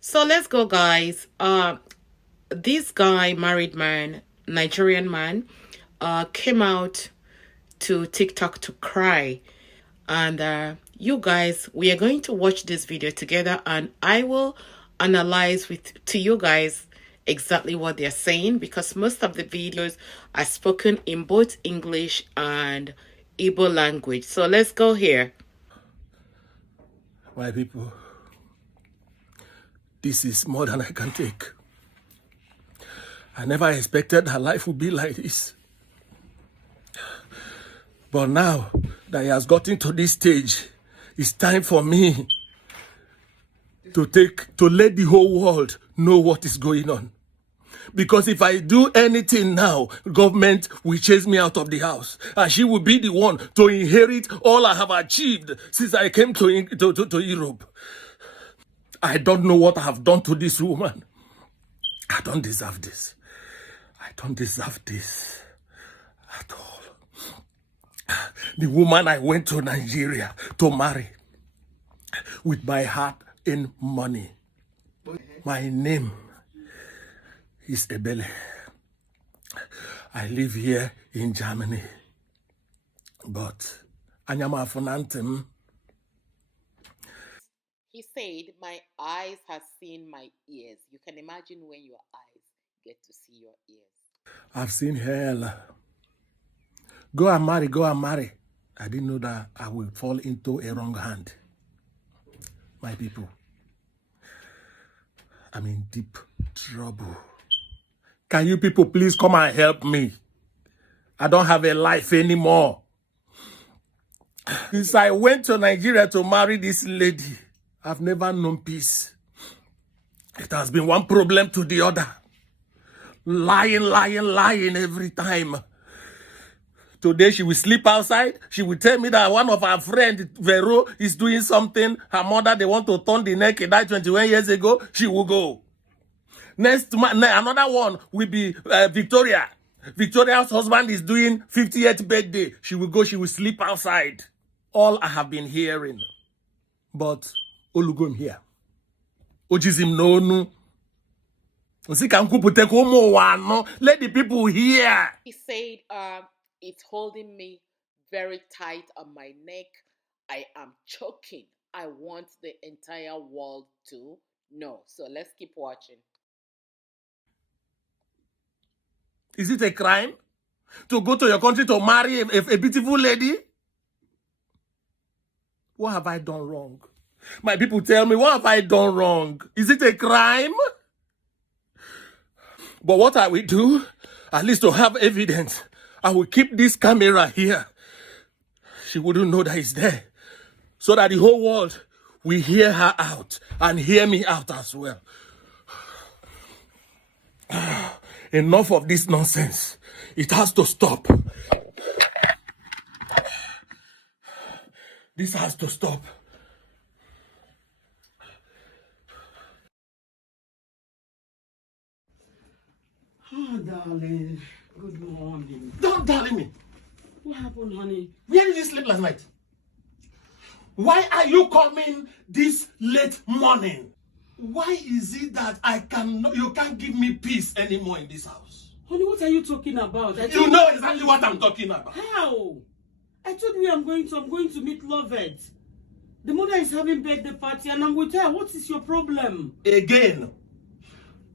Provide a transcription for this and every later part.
So let's go, guys. This guy, married man, Nigerian man, came out to TikTok to cry. And you guys, we are going to watch this video together, and I will analyze with to you guys exactly what they're saying, because most of the videos are spoken in both English and Igbo language. So let's go here. My people, this is more than I can take. I never expected that life would be like this. But now that he has gotten to this stage, it's time for me to let the whole world know what is going on. Because if I do anything now, government will chase me out of the house. And she will be the one to inherit all I have achieved since I came to Europe. I don't know what I have done to this woman. I don't deserve this. I don't deserve this at all. The woman I went to Nigeria to marry with my heart and money. My name is Ebele. I live here in Germany. But Anyama Funantem. He said, my eyes have seen my ears. You can imagine when your eyes get to see your ears. I've seen hell. Go and marry, go and marry. I didn't know that I would fall into a wrong hand. My people, I'm in deep trouble. Can you people please come and help me? I don't have a life anymore. Since I went to Nigeria to marry this lady, I've never known peace. It has been one problem to the other. Lying every time. Today she will sleep outside. She will tell me that one of her friends, Vero, is doing something. Her mother, they want to turn the neck. He died 21 years ago. She will go. Next month, another one will be Victoria. Victoria's husband is doing 50th birthday. She will go. She will sleep outside. All I have been hearing. But Olugom here. Ojizim no no. Let the people hear. He said, it's holding me very tight on my neck. I am choking. I want the entire world to know. So let's keep watching. Is it a crime to go to your country to marry a beautiful lady? What have I done wrong? My people tell me, what have I done wrong? Is it a crime? But what I will do, at least to have evidence, I will keep this camera here. She wouldn't know that it's there. So that the whole world will hear her out and hear me out as well. Enough of this nonsense. It has to stop. This has to stop. Oh, darling. Good morning. Don't darling me. What happened, honey? Where did you sleep last night? Why are you coming this late morning? Why is it that you can't give me peace anymore in this house? Honey, what are you talking about? You know exactly what I'm talking about. How? I told you I'm going to meet Lovett. The mother is having birthday party and I'm with her. What is your problem? Again.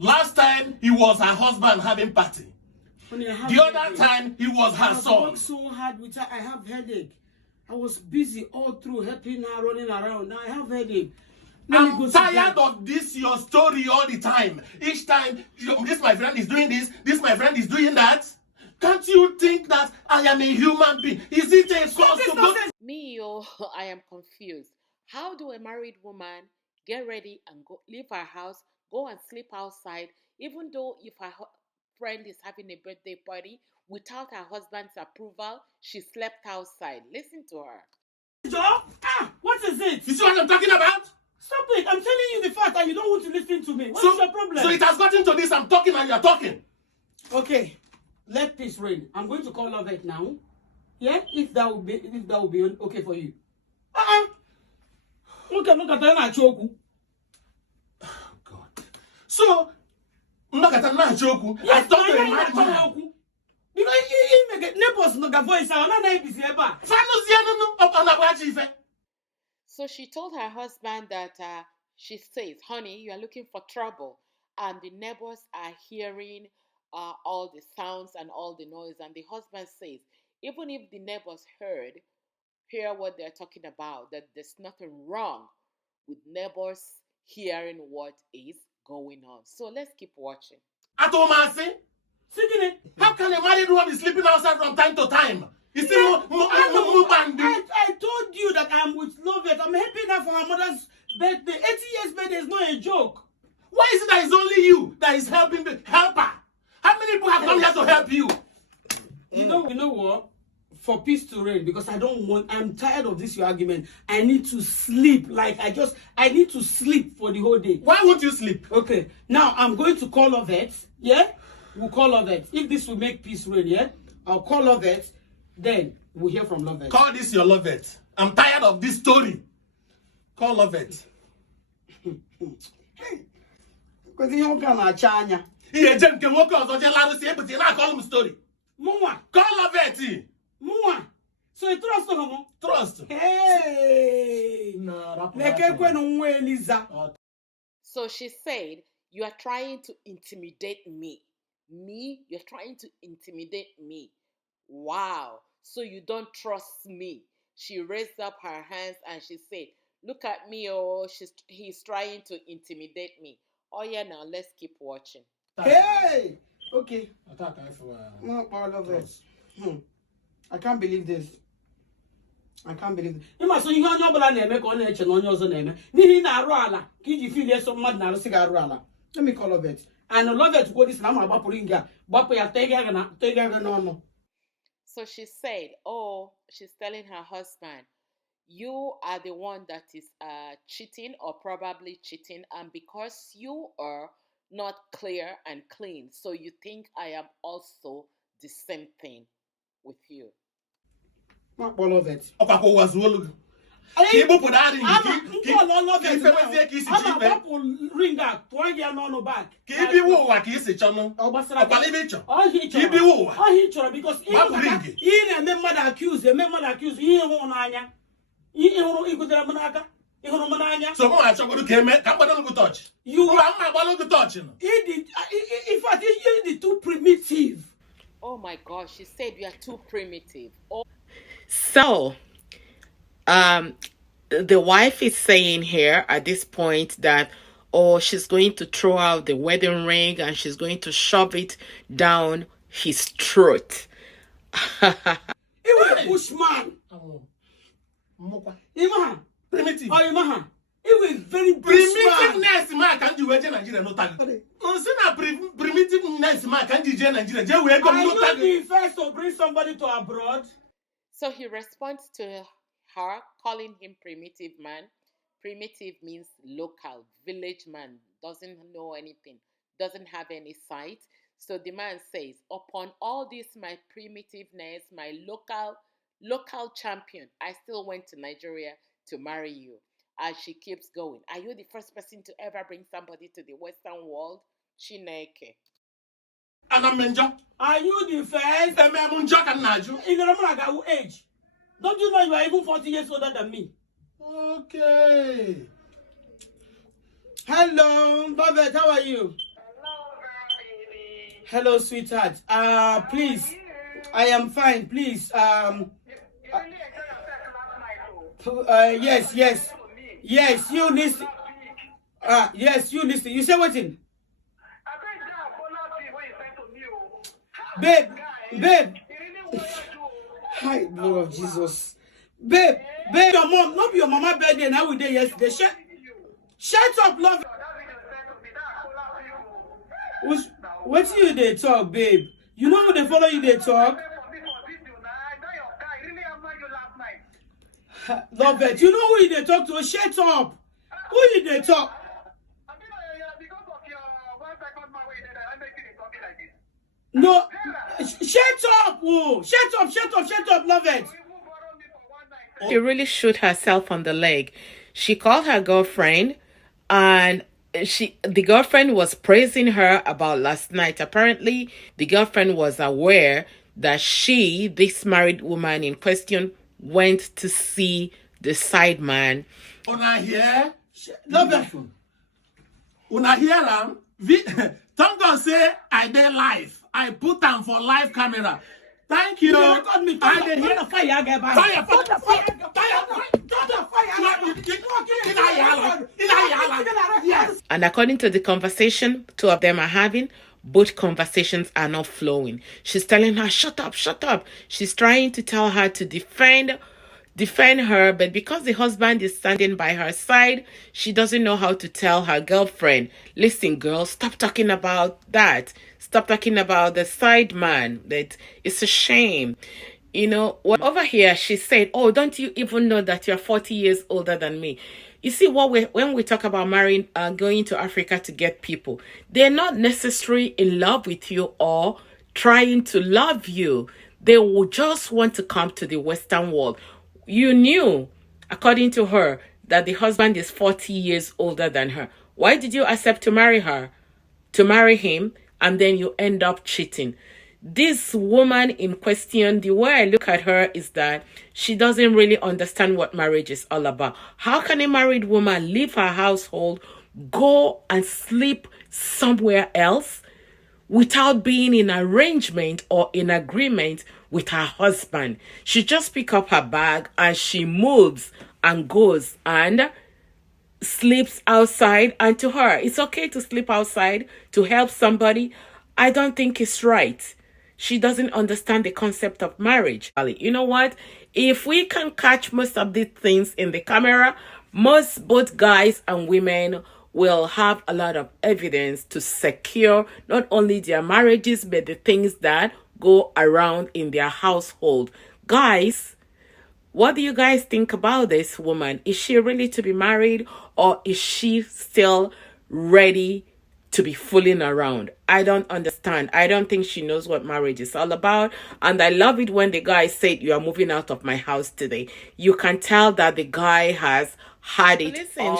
Last time, it was her husband having party. Honey, I have the other time, it was her son. I worked so hard with her. I have headache. I was busy all through helping her, running around. Now I have headache. I'm tired of this, your story all the time. Each time, this my friend is doing this my friend is doing that. Can't you think that I am a human being? Is it a cause to go? Me, I am confused. How do a married woman get ready and go leave her house, go and sleep outside, even though if her friend is having a birthday party, without her husband's approval, she slept outside? Listen to her. Joe? What is it? You see what I'm talking about? Stop it. I'm telling you the fact and you don't want to listen to me. What is your problem? So it has gotten to this. I'm talking and you're talking. Okay. Let peace reign. I'm going to call Lovett now. Yeah? If that will be okay for you. Look at that. God. So, Makata na joku. I Yes, talk to a my madman. because you make neighbors no ga voice out. Na busy eba. So she told her husband that she says, honey, you are looking for trouble. And the neighbors are hearing all the sounds and all the noise. And the husband says, even if the neighbors hear what they're talking about, that there's nothing wrong with neighbors hearing what is going on. So let's keep watching. Atomasi? How can a married woman be sleeping outside from time to time? You see, I told you that I'm with Lovett. I'm helping her for her mother's birthday. 80 years birthday is not a joke. Why is it that it's only you that is helping the helper? How many people have come here to help you? You know what? For peace to reign, because I'm tired of this your argument. I need to sleep. I need to sleep for the whole day. Why won't you sleep? Okay, now I'm going to call Lovett. Yeah? We'll call Lovett. If this will make peace reign, yeah? I'll call Lovett. Then we'll hear from Lovett. Call this your Lovett. I'm tired of this story. Call Lovett. Because you don't come at China. He can walk out of the but you're not calling him story. Mama. Call Lovett. Mama. So you trust him? Trust. Hey. So she said, you are trying to intimidate me. Me? You're trying to intimidate me. Wow. So you don't trust me. She raised up her hands and she said, look at me, oh, he's trying to intimidate me. Oh yeah, now let's keep watching. Hey! Okay. I can't believe this. I can't believe it. You must you on your name, on your name. Nini na roala. Kiji feel so mad na cigar roala. Let me call Lovett. And Lovett go this number bapuringa. Bapuya tega no. So she said, oh, she's telling her husband, you are the one that is cheating or probably cheating, and because you are not clear and clean, so you think I am also the same thing with you. Not all of it. Ring that. Because so touch. You are touch. In fact, you're too primitive. Oh my gosh, she said you are too primitive. Oh. So, the wife is saying here at this point that, oh, she's going to throw out the wedding ring and she's going to shove it down his throat. He was a bushman. Primitive. Oh, he was very primitiveness. Man, can't you wait in Nigeria? No tag. Primitiveness. Man, can't you in Nigeria? Are you the first to bring somebody to abroad? So he responds to her, calling him primitive man. Primitive means local, village man, doesn't know anything, doesn't have any sight. So the man says, upon all this, my primitiveness, my local champion, I still went to Nigeria to marry you. As she keeps going, are you the first person to ever bring somebody to the Western world? Chineke. Are you the first? In the age. Don't you know you are even 40 years older than me? Okay. Hello, Lovett, how are you? Hello, sweetheart. Please. I am fine, please. Yes. Yes, you listen. Yes, you listen. You say what in? Babe. Hi, Lord of Jesus. Babe, your mom, not your mama birthday now we did yesterday. Shut up, love. What you they talk, babe? You know when they follow you, they talk? Love it. You know who they talk to? Shut up. Who did they talk? No. Shut up. Oh. Shut up. Love it. She really shoot herself on the leg. She called her girlfriend and the girlfriend was praising her about last night. Apparently, the girlfriend was aware that this married woman in question, went to see the side man. Una here? Una hear am? Thank God say I dey live. I put am for live camera. Thank you. You record me. I dey hear fire get by. fire. Yes. And according to the conversation two of them are having, both conversations are not flowing. She's telling her, shut up, shut up. She's trying to tell her to defend her, but because the husband is standing by her side, she doesn't know how to tell her girlfriend, listen, girl, stop talking about that. Stop talking about the side man. That it's a shame. You know, over here, she said, oh, don't you even know that you're 40 years older than me? You see, when we talk about marrying, going to Africa to get people, they're not necessarily in love with you or trying to love you. They will just want to come to the Western world. You knew, according to her, that the husband is 40 years older than her. Why did you accept to marry him, and then you end up cheating? This woman in question, the way I look at her is that she doesn't really understand what marriage is all about. How can a married woman leave her household, go and sleep somewhere else without being in arrangement or in agreement with her husband? She just pick up her bag and she moves and goes and sleeps outside. And to her, it's okay to sleep outside to help somebody. I don't think it's right. She doesn't understand the concept of marriage. You know what? If we can catch most of these things in the camera, both guys and women will have a lot of evidence to secure not only their marriages, but the things that go around in their household. Guys, what do you guys think about this woman? Is she ready to be married, or is she still ready to be fooling around? I don't understand. I don't think she knows what marriage is all about. And I love it when the guy said, you are moving out of my house today. You can tell that the guy has had it all.